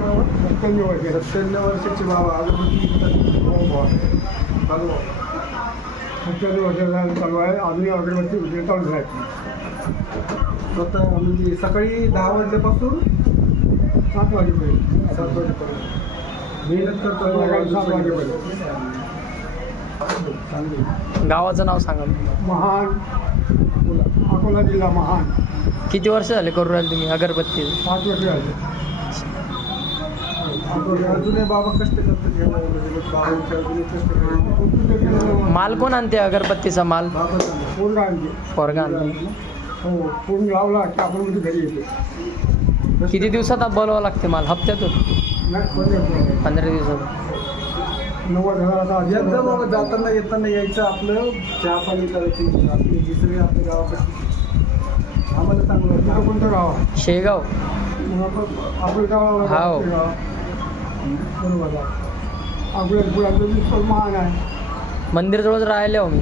वर्षाचे बाबा? 97 वर्ष. 97 वर्षाचे बाबा अगरबत्ती विकतात. चालू आहे. 97 वर्ष झालं चालू आहे. अजून अगरबत्ती विक्री चालू आहे. स्वतः म्हणजे सकाळी 10 वाजल्यापासून 7 वाजेपर्यंत. 7 वाजेपर्यंत मेहनत करतात संध्याकाळी 7 वाजेपर्यंत. चांगली. गावाचं नाव सांगा. महान अकोला जिल्हा महान. किती वर्ष झाले करू राहिले तुम्ही अगरबत्ती? 5 वर्ष झाले. अजूनही बाबा कष्ट करतात. बाबांच्या अजूनही कष्ट करतात. माल कोण आणते अगरबत्तीचा माल? बाबा सांगा. पूर्ण आणते. पोरगा आणते. हो पूर्ण लावला की आपण म्हणजे घरी येतो. किती दिवसात बोलवावं लागते माल? हप्त्यातून? नाही 15 दिवसात. 90,000 एकदा बाबा जाताना येताना यायचं, आपलं चहा पाणी करायची, आपली ही सगळी आपल्या गावाकडची आम्हाला चांगलं वाटतं. कोणतं गाव आहे? शेगाव. आपलं गाव हाव. बरोबर आहे. आपल्या पुण्याचं महान आहे. मंदिरजवळच राहिले हो मी.